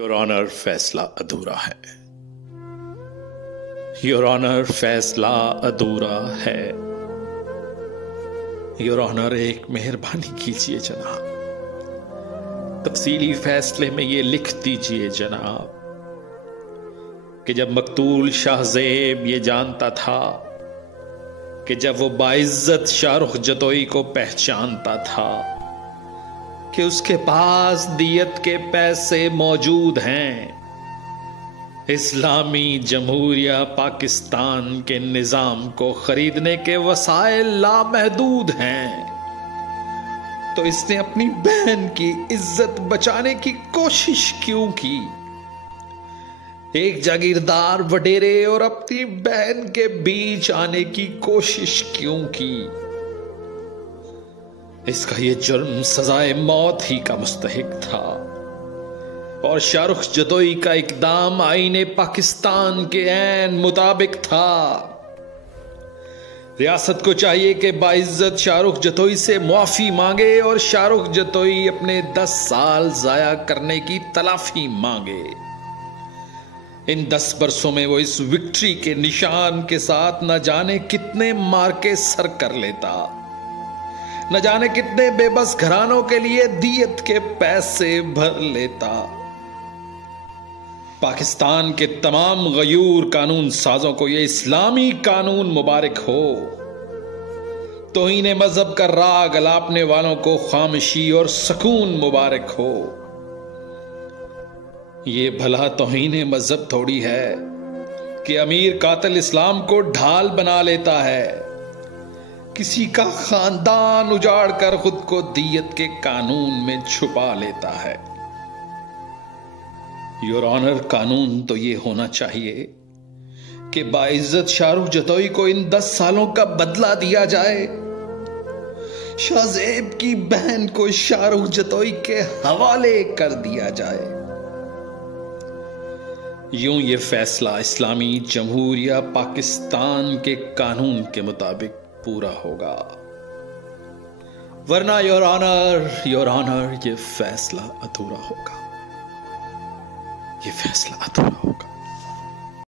Your honour, फैसला अधूरा है। योर ऑनर, फैसला अधूरा है। योर ऑनर, एक मेहरबानी कीजिए जनाब, तफसीली फैसले में ये लिख दीजिए जनाब कि जब मकतूल शाहजेब ये जानता था कि जब वो बाइज्जत शाहरुख जतोई को पहचानता था कि उसके पास दियत के पैसे मौजूद हैं, इस्लामी जमहूरिया पाकिस्तान के निजाम को खरीदने के वसाइल लामहदूद हैं, तो इसने अपनी बहन की इज्जत बचाने की कोशिश क्यों की? एक जागीरदार वडेरे और अपनी बहन के बीच आने की कोशिश क्यों की? इसका यह जुर्म सजाए मौत ही का मुस्तहिक था और शाहरुख जतोई का इकदाम आईने पाकिस्तान के ऐन मुताबिक था। रियासत को चाहिए कि बाइज्जत शाहरुख जतोई से मुआफी मांगे और शाहरुख जतोई अपने 10 साल जाया करने की तलाफी मांगे। इन 10 बरसों में वो इस विक्ट्री के निशान के साथ न जाने कितने मार के सर कर लेता, न जाने कितने बेबस घरानों के लिए दियत के पैसे भर लेता। पाकिस्तान के तमाम गयूर कानून साजों को यह इस्लामी कानून मुबारक हो। तौहीन मजहब का राग अलापने वालों को खामोशी और सुकून मुबारक हो। ये भला तौहीन मजहब थोड़ी है कि अमीर कातिल इस्लाम को ढाल बना लेता है, किसी का खानदान उजाड़ कर खुद को दियत के कानून में छुपा लेता है। योर ऑनर, कानून तो यह होना चाहिए कि बाइज्जत शाहरुख जतोई को इन 10 सालों का बदला दिया जाए, शाहजेब की बहन को शाहरुख जतोई के हवाले कर दिया जाए। यूं ये फैसला इस्लामी जमहूरिया पाकिस्तान के कानून के मुताबिक पूरा होगा, वरना योर ऑनर, ये फैसला अधूरा होगा। ये फैसला अधूरा होगा।